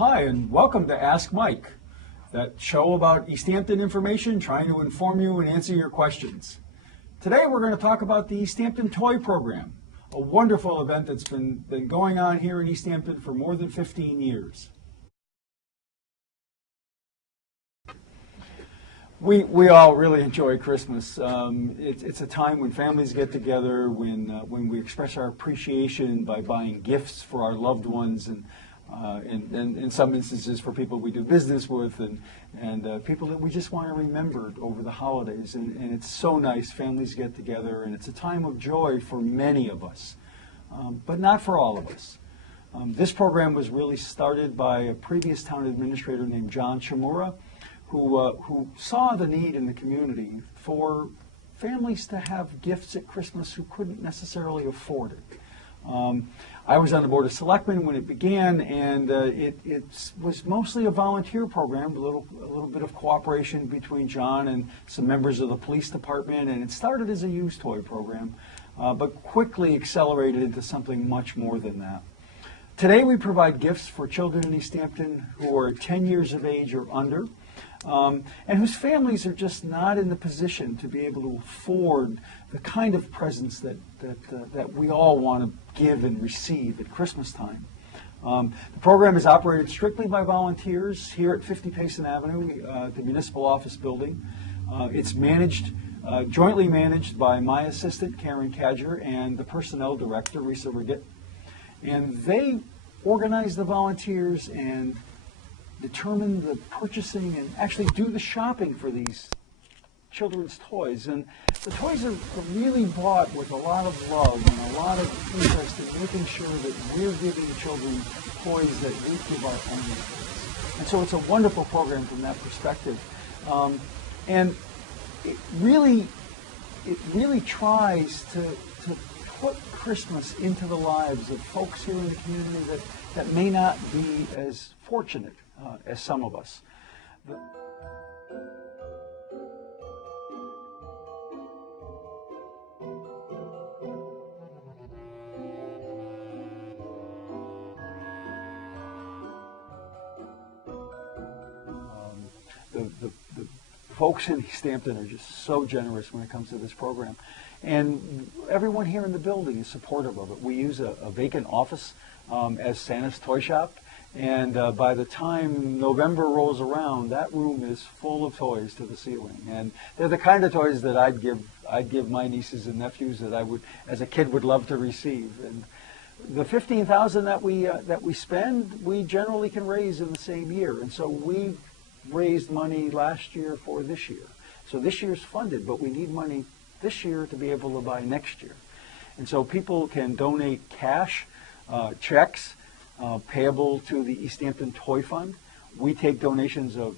hi, and welcome to Ask Mike, that show about East Hampton information, trying to inform you and answer your questions. Today we're going to talk about the East Hampton Toy Program, a wonderful event that's been going on here in East Hampton for more than 15 years. We all really enjoy Christmas. It's a time when families get together, when we express our appreciation by buying gifts for our loved ones, and in some instances for people we do business with, and people that we just want to remember over the holidays. And it's so nice. Families get together, and it's a time of joy for many of us, but not for all of us. This program was really started by a previous town administrator named John Shimura, who saw the need in the community for families to have gifts at Christmas who couldn't necessarily afford it. I was on the Board of Selectmen when it began, and it was mostly a volunteer program, a little bit of cooperation between John and some members of the police department, and it started as a used toy program, but quickly accelerated into something much more than that. Today we provide gifts for children in East Hampton who are 10 years of age or under, and whose families are just not in the position to be able to afford the kind of presents that we all want to give and receive at Christmas time. The program is operated strictly by volunteers here at 50 Payson Avenue, the municipal office building. It's jointly managed by my assistant, Karen Cadger, and the personnel director, Risa Riggett. And they organize the volunteers and determine the purchasing and actually do the shopping for these children's toys. And the toys are really bought with a lot of love and a lot of interest in making sure that we're giving children toys that we give our own kids. And so it's a wonderful program from that perspective. And it really tries to put Christmas into the lives of folks here in the community that may not be as fortunate as some of us. The folks in East Hampton are just so generous when it comes to this program. And everyone here in the building is supportive of it. We use a vacant office as Santa's Toy Shop. And by the time November rolls around, that room is full of toys to the ceiling. And they're the kind of toys that I'd give my nieces and nephews that I would, as a kid, would love to receive. And the $15,000 that we spend, we generally can raise in the same year. And so we raised money last year for this year. So this year's funded, but we need money this year to be able to buy next year. And so people can donate cash, checks, payable to the East Hampton Toy Fund. We take donations of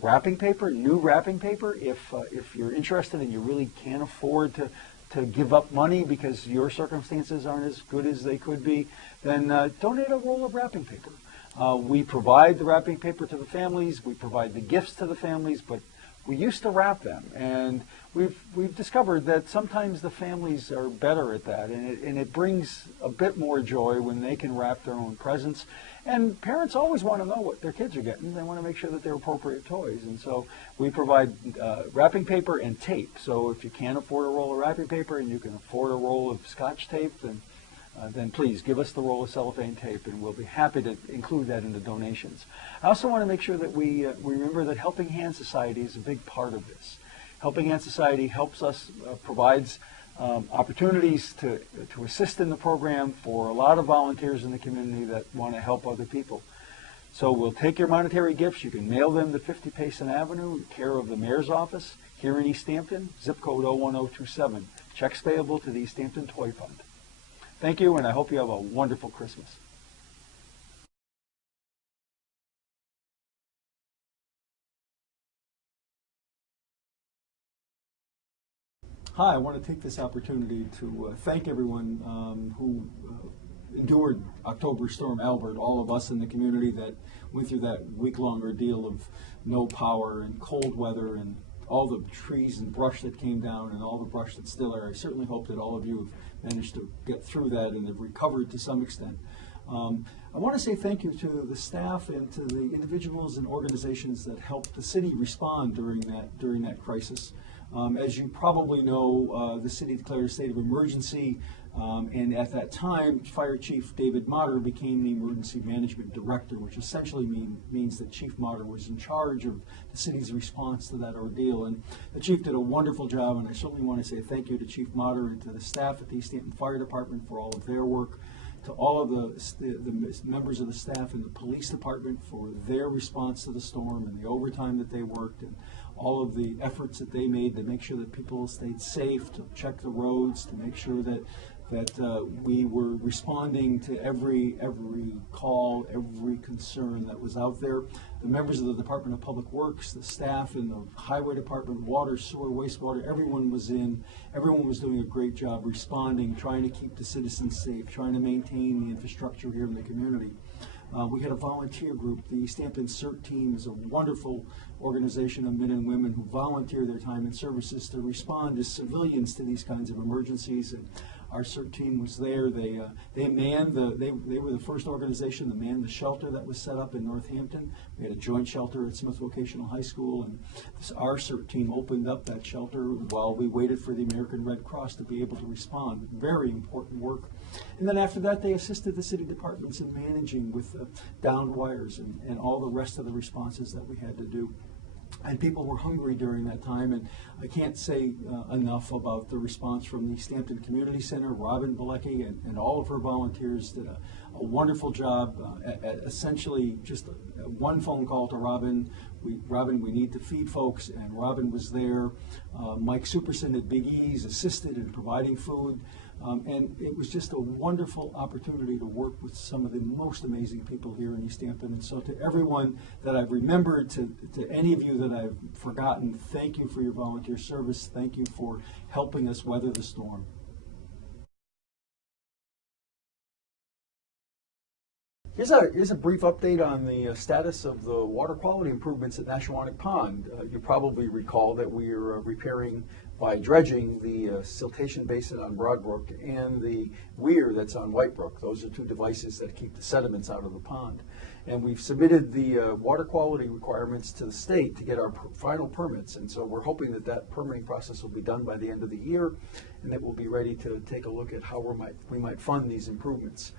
wrapping paper, new wrapping paper. If you're interested and you really can't afford to give up money because your circumstances aren't as good as they could be, then donate a roll of wrapping paper. We provide the wrapping paper to the families. We provide the gifts to the families, but we used to wrap them, and we've discovered that sometimes the families are better at that, and it brings a bit more joy when they can wrap their own presents. And parents always want to know what their kids are getting. They want to make sure that they're appropriate toys, and so we provide wrapping paper and tape. So if you can't afford a roll of wrapping paper and you can afford a roll of Scotch tape, then please give us the roll of cellophane tape, and we'll be happy to include that in the donations. I also want to make sure that we remember that Helping Hand Society is a big part of this. Helping Hand Society helps us, provides opportunities to assist in the program for a lot of volunteers in the community that want to help other people. So we'll take your monetary gifts. You can mail them to 50 Payson Avenue, care of the Mayor's Office here in East Hampton, zip code 01027. Checks payable to the East Hampton Toy Fund. Thank you, and I hope you have a wonderful Christmas. Hi, I want to take this opportunity to thank everyone who endured October Storm Albert, all of us in the community that went through that week-long ordeal of no power and cold weather and all the trees and brush that came down and all the brush that's still there. I certainly hope that all of you have managed to get through that and have recovered to some extent. I want to say thank you to the staff and to the individuals and organizations that helped the city respond during that crisis. As you probably know, the city declared a state of emergency, and at that time, Fire Chief David Motter became the Emergency Management Director, which essentially means that Chief Motter was in charge of the city's response to that ordeal. And the chief did a wonderful job, and I certainly want to say thank you to Chief Motter and to the staff at the East Hampton Fire Department for all of their work, to all of the members of the staff in the police department for their response to the storm and the overtime that they worked, and all of the efforts that they made to make sure that people stayed safe, to check the roads, to make sure that we were responding to every call, every concern that was out there. The members of the Department of Public Works, the staff in the Highway Department, water, sewer, wastewater, everyone was doing a great job responding, trying to keep the citizens safe, trying to maintain the infrastructure here in the community. We had a volunteer group. The East Hampton CERT team is a wonderful organization of men and women who volunteer their time and services to respond as civilians to these kinds of emergencies. And our CERT team was there. They were the first organization to man the shelter that was set up in Northampton. We had a joint shelter at Smith Vocational High School, and our CERT team opened up that shelter while we waited for the American Red Cross to be able to respond. Very important work. And then after that, they assisted the city departments in managing with downed wires and all the rest of the responses that we had to do. And people were hungry during that time, and I can't say enough about the response from the East Hampton Community Center. Robin Bilecki and all of her volunteers did a wonderful job. Essentially, just one phone call to Robin. Robin, we need to feed folks, and Robin was there. Mike Superson at Big E's assisted in providing food. And it was just a wonderful opportunity to work with some of the most amazing people here in East Hampton. And so to everyone that I've remembered, to any of you that I've forgotten, thank you for your volunteer service. Thank you for helping us weather the storm. Here's a brief update on the status of the water quality improvements at Nashwanik Pond. You probably recall that we are repairing by dredging the siltation basin on Broadbrook and the weir that's on Whitebrook. Those are two devices that keep the sediments out of the pond. And we've submitted the water quality requirements to the state to get our final permits. And so we're hoping that that permitting process will be done by the end of the year, and that we'll be ready to take a look at how we might fund these improvements.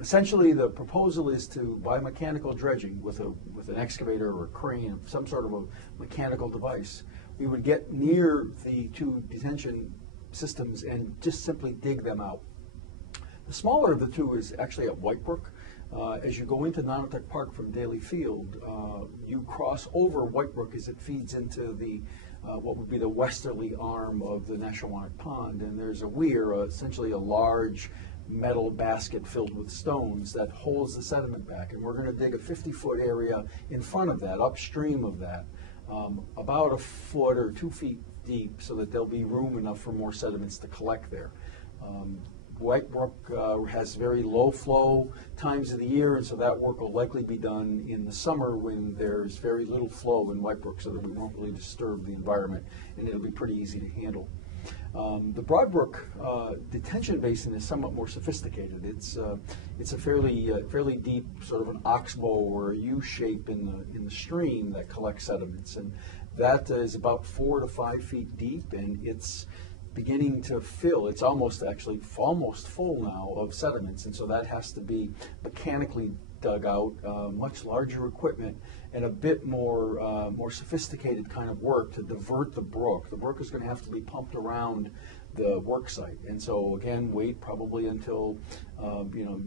Essentially, the proposal is to buy mechanical dredging with an excavator or a crane, some sort of a mechanical device. We would get near the two detention systems and just simply dig them out. The smaller of the two is actually at Whitebrook. As you go into Nonotuck Park from Daly Field, you cross over Whitebrook as it feeds into the what would be the westerly arm of the Nashwanik Pond, and there's a weir, essentially a large metal basket filled with stones that holds the sediment back, and we're going to dig a 50-foot area in front of that, upstream of that, about a foot or 2 feet deep, so that there'll be room enough for more sediments to collect there. Whitebrook has very low flow times of the year, and so that work will likely be done in the summer when there's very little flow in Whitebrook, so that we won't really disturb the environment, and it'll be pretty easy to handle. The Broadbrook detention basin is somewhat more sophisticated. It's a fairly deep, sort of an oxbow or a U shape in the stream that collects sediments, and that is about 4 to 5 feet deep, and it's beginning to fill. It's almost full now of sediments, and so that has to be mechanically dug out, much larger equipment, and a bit more sophisticated kind of work to divert the brook. The brook is going to have to be pumped around the work site, and so again, wait probably until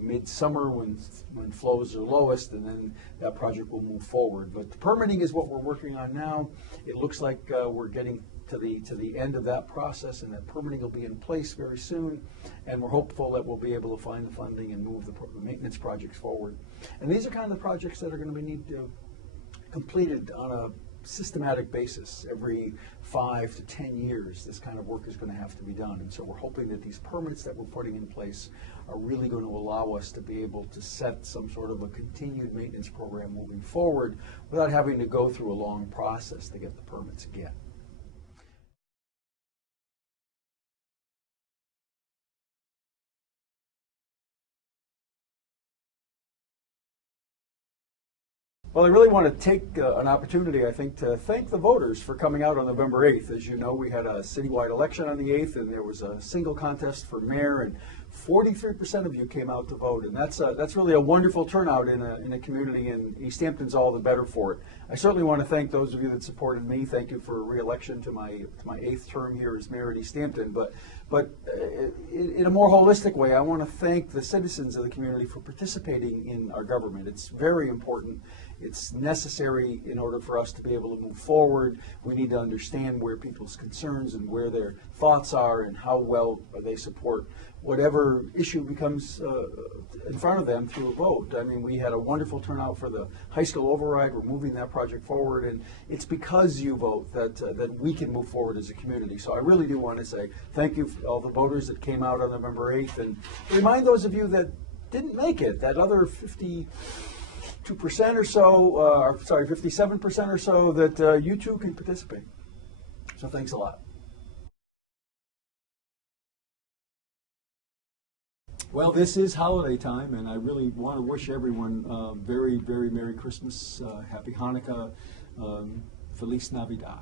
midsummer when flows are lowest, and then that project will move forward. But the permitting is what we're working on now. It looks like we're getting to the end of that process, and that permitting will be in place very soon, and we're hopeful that we'll be able to find the funding and move the maintenance projects forward. And these are kind of the projects that are going to be completed on a systematic basis. Every 5 to 10 years, this kind of work is going to have to be done, and so we're hoping that these permits that we're putting in place are really going to allow us to be able to set some sort of a continued maintenance program moving forward without having to go through a long process to get the permits again. Well, I really want to take an opportunity, I think, to thank the voters for coming out on November 8th. As you know, we had a citywide election on the 8th, and there was a single contest for mayor, and 43% of you came out to vote, and that's really a wonderful turnout in a community, and East Hampton's all the better for it. I certainly want to thank those of you that supported me. Thank you for re-election to my 8th term here as mayor at East Hampton. But in a more holistic way, I want to thank the citizens of the community for participating in our government. It's very important. It's necessary in order for us to be able to move forward. We need to understand where people's concerns and where their thoughts are and how well they support whatever issue becomes in front of them through a vote. I mean, we had a wonderful turnout for the high school override. We're moving that project forward, and it's because you vote that we can move forward as a community. So I really do want to say thank you to all the voters that came out on November 8th, and remind those of you that didn't make it, that other 52% or so, 57% or so, that you too can participate. So thanks a lot. Well, this is holiday time, and I really want to wish everyone very, very Merry Christmas, Happy Hanukkah, Feliz Navidad.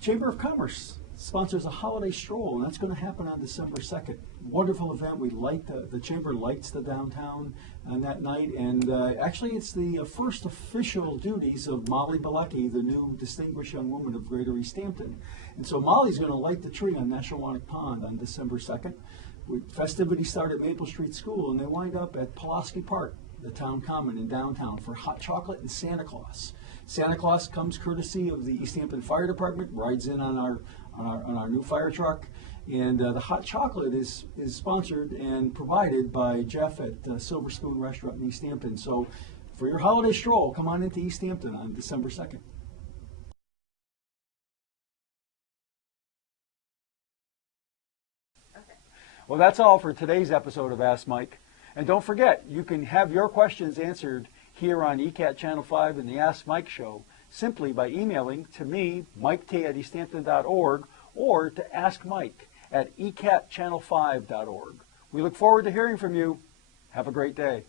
Chamber of Commerce sponsors a holiday stroll, and that's going to happen on December 2nd. Wonderful event. We light the Chamber lights the downtown on that night, and actually it's the first official duties of Molly Bilecki, the new distinguished young woman of Greater East Hampton. And so Molly's going to light the tree on Neshowannock Pond on December 2nd. Festivities start at Maple Street School, and they wind up at Pulaski Park, the town common in downtown, for hot chocolate and Santa Claus. Santa Claus comes courtesy of the East Hampton Fire Department, rides in on our new fire truck, and the hot chocolate is sponsored and provided by Jeff at Silver Spoon Restaurant in East Hampton. So for your holiday stroll, come on into East Hampton on December 2nd. Well, that's all for today's episode of Ask Mike. And don't forget, you can have your questions answered here on ECAT Channel 5 in the Ask Mike Show simply by emailing to me, Mike T. at easthampton.org, or to Ask Mike at ecatchannel5.org. We look forward to hearing from you. Have a great day.